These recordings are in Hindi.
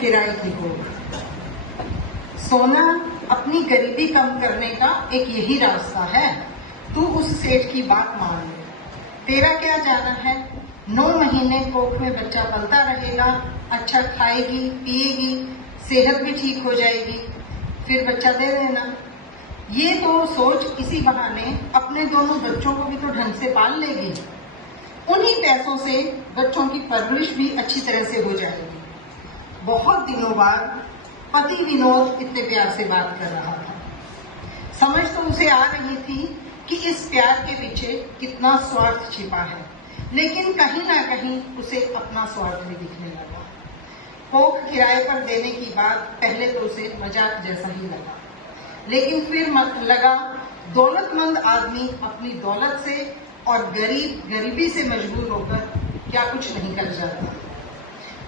किराए की कोख। सोना, अपनी गरीबी कम करने का एक यही रास्ता है। तू उस सेठ की बात मान ले, तेरा क्या जाना है। 9 महीने कोख में बच्चा पलता रहेगा, अच्छा खाएगी पिएगी, सेहत भी ठीक हो जाएगी, फिर बच्चा दे देना। ये तो सोच इसी बहाने अपने दोनों बच्चों को भी तो ढंग से पाल लेगी। उन्हीं पैसों से बच्चों की परवरिश भी अच्छी तरह से हो जाएगी। बहुत दिनों बाद पति विनोद इतने प्यार से बात कर रहा था। समझ तो उसे आ रही थी कि इस प्यार के पीछे कितना स्वार्थ छिपा है, लेकिन कहीं ना कहीं उसे अपना स्वार्थ भी दिखने लगा। कोख किराए पर देने की बात पहले तो उसे मजाक जैसा ही लगा, लेकिन फिर लगा दौलतमंद आदमी अपनी दौलत से और गरीब गरीबी से मजबूर होकर क्या कुछ नहीं कर जाता।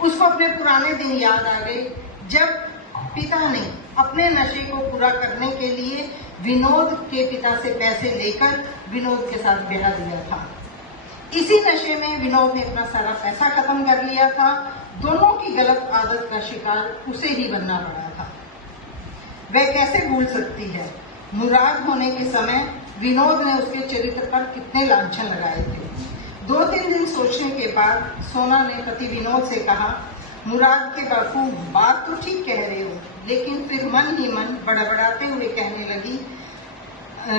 उसको अपने पुराने दिन याद आ गए, जब पिता ने अपने नशे को पूरा करने के लिए विनोद के पिता से पैसे लेकर विनोद के साथ ब्याह दिया था। इसी नशे में विनोद ने अपना सारा पैसा खत्म कर लिया था। दोनों की गलत आदत का शिकार उसे ही बनना पड़ा था। वह कैसे भूल सकती है, मुराद होने के समय विनोद ने उसके चरित्र पर कितने लांछन लगाए थे। 2-3 दिन सोचने के बाद सोना ने पति विनोद से कहा, मुराद के बापू, बात तो ठीक कह रहे हो, लेकिन फिर मन ही मन बड़बड़ाते हुए कहने लगी,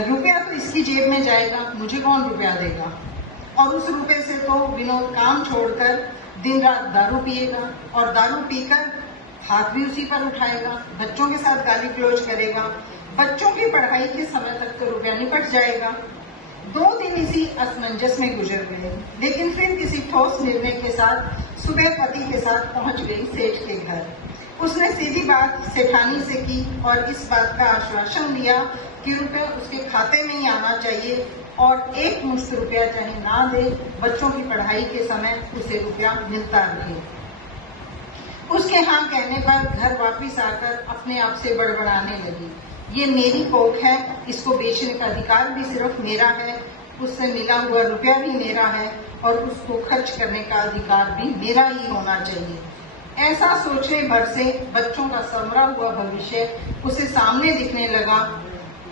रुपया तो इसकी जेब में जाएगा, मुझे कौन रुपया देगा। और उस रुपये से तो विनोद काम छोड़कर दिन रात दारू पिएगा और दारू पीकर हाथ भी उसी पर उठाएगा, बच्चों के साथ गाली गलौज करेगा, बच्चों की पढ़ाई के समय तक तो रुपया निपट जाएगा। 2 दिन इसी असमंजस में गुजर गए, लेकिन फिर किसी ठोस निर्णय के साथ सुबह पति के साथ पहुंच गई सेठ के घर। उसने सीधी बात सेठानी से की और इस बात का आश्वासन दिया कि रुपया उसके खाते में ही आना चाहिए और एक मुश्त रुपया चाहे ना दे, बच्चों की पढ़ाई के समय उसे रुपया मिलता रहे। उसके हाँ कहने पर घर वापिस आकर अपने आप से बड़बड़ाने लगी, ये मेरी कोख है, इसको बेचने का अधिकार भी सिर्फ मेरा है, उससे मिला हुआ रुपया भी मेरा है और उसको खर्च करने का अधिकार भी मेरा ही होना चाहिए। ऐसा सोचने भर से बच्चों का संवरा हुआ भविष्य उसे सामने दिखने लगा।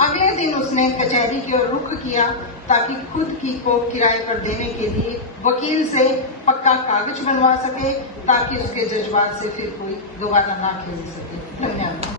अगले दिन उसने कचहरी की ओर रुख किया ताकि खुद की कोख किराए पर देने के लिए वकील से पक्का कागज बनवा सके, ताकि उसके जज्बात से फिर कोई दोबारा ना खेल सके। धन्यवाद।